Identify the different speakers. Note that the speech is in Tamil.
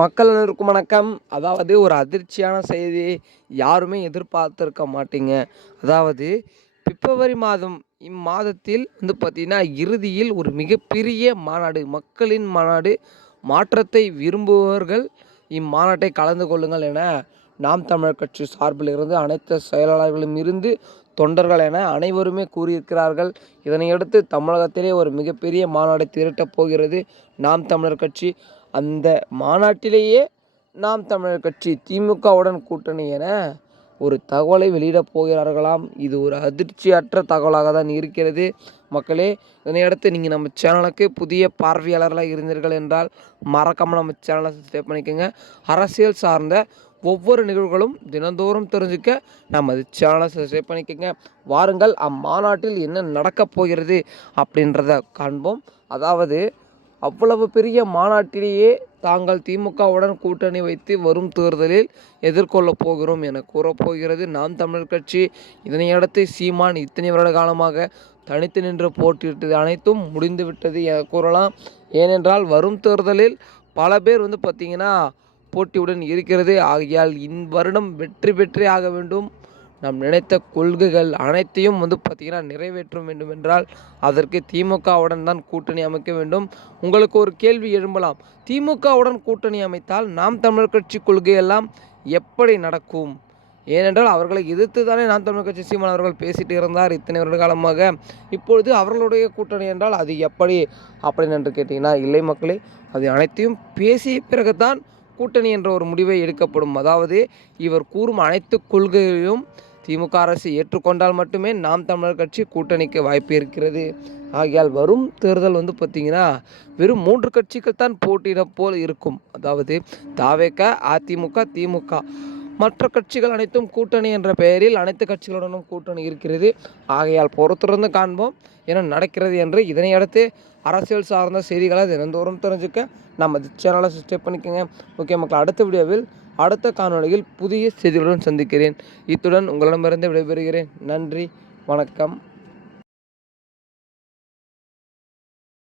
Speaker 1: மக்கள் அனைவருக்கும் வணக்கம். அதாவது ஒரு அதிர்ச்சியான செய்தி யாருமே எதிர்பார்த்துருக்க மாட்டீங்க. அதாவது பிப்ரவரி மாதம் இம்மாதத்தில் வந்து பார்த்திங்கன்னா இறுதியில் ஒரு மிகப்பெரிய மாநாடு மக்களின் மாநாடு மாற்றத்தை விரும்புபவர்கள் இம்மாநாட்டை கலந்து கொள்ளுங்கள் என நாம் தமிழர் கட்சி சார்பில் இருந்து அனைத்து செயலாளர்களும் இருந்து தொண்டர்கள் என அனைவருமே கூறியிருக்கிறார்கள். இதனையடுத்து தமிழகத்திலே ஒரு மிகப்பெரிய மாநாடு திரட்டப் போகிறது. நாம் தமிழர் கட்சி அந்த மாநாட்டிலேயே நாம் தமிழர் கட்சி திமுகவுடன் கூட்டணி என ஒரு தகவலை வெளியிடப் போகிறார்களாம். இது ஒரு அதிர்ச்சியற்ற தகவலாக தான் இருக்கிறது. மக்களே இதனையடுத்து நீங்கள் நம்ம சேனலுக்கு புதிய பார்வையாளர்களாக இருந்தீர்கள் என்றால் மறக்காமல் நம்ம சேனலை சப்ஸ்கிரைப் பண்ணிக்கோங்க. அரசியல் சார்ந்த ஒவ்வொரு நிகழ்வுகளும் தினந்தோறும் தெரிஞ்சுக்க நமது சேனலை சப்ஸ்கிரைப் பண்ணிக்கோங்க. வாருங்கள் அம்மாநாட்டில் என்ன நடக்கப் போகிறது அப்படின்றத காண்போம். அதாவது அவ்வளவு பெரிய மாநாட்டிலேயே தாங்கள் திமுகவுடன் கூட்டணி வைத்து வரும் தேர்தலில் எதிர்கொள்ளப் போகிறோம் என கூறப்போகிறது. நாம் தமிழர் கட்சி இதனையடுத்து சீமான் இத்தனை வருட காலமாக தனித்து நின்று போட்டியிட்டது அனைத்தும் முடிந்துவிட்டது என கூறலாம். ஏனென்றால் வரும் தேர்தலில் பல பேர் வந்து பார்த்திங்கன்னா போட்டியுடன் இருக்கிறது. ஆகையால் இன் வருடம் வெற்றி பெற்றே ஆக வேண்டும். நாம் நினைத்த கொள்கைகள் அனைத்தையும் வந்து பார்த்திங்கன்னா நிறைவேற்ற வேண்டும் என்றால் அதற்கு திமுகவுடன் தான் கூட்டணி அமைக்க வேண்டும். உங்களுக்கு ஒரு கேள்வி எழும்பலாம். திமுகவுடன் கூட்டணி அமைத்தால் நாம் தமிழர் கட்சி கொள்கையெல்லாம் எப்படி நடக்கும்? ஏனென்றால் அவர்களை எதிர்த்து தானே நாம் தமிழர் கட்சி சீமான் அவர்கள் பேசிட்டு இருந்தார் இத்தனை வருட காலமாக. இப்பொழுது அவர்களுடைய கூட்டணி என்றால் அது எப்படி? அப்படின்னு என்று கேட்டிங்கன்னா இல்லை மக்களே அது அனைத்தையும் பேசிய பிறகுதான் கூட்டணி என்ற ஒரு முடிவை எடுக்கப்படும். அதாவது இவர் கூறும் அனைத்து கொள்கைகளையும் திமுக அரசு ஏற்றுக்கொண்டால் மட்டுமே நாம் தமிழர் கட்சி கூட்டணிக்கு வாய்ப்பு இருக்கிறது. ஆகையால் வரும் தேர்தல் வந்து பார்த்திங்கன்னா வெறும் மூன்று கட்சிகள் தான் போட்டியிட போல் இருக்கும். அதாவது தாவேக அதிமுக திமுக. மற்ற கட்சிகள் அனைத்தும் கூட்டணி என்ற பெயரில் அனைத்து கட்சிகளுடனும் கூட்டணி இருக்கிறது. ஆகையால் பொறுத்திருந்து காண்போம் என நடக்கிறது என்று. இதனை அடுத்து அரசியல் சார்ந்த செய்திகளை தினந்தோறும் தெரிஞ்சுக்க நம்ம சேனலை சப்ஸ்கிரைப் பண்ணிக்கோங்க. ஓகே மக்கள் அடுத்த வீடியோவில் அடுத்த காணொளியில் புதிய செய்திகளுடன் சந்திக்கிறேன். இத்துடன் உங்களிடமிருந்து விடைபெறுகிறேன். நன்றி வணக்கம்.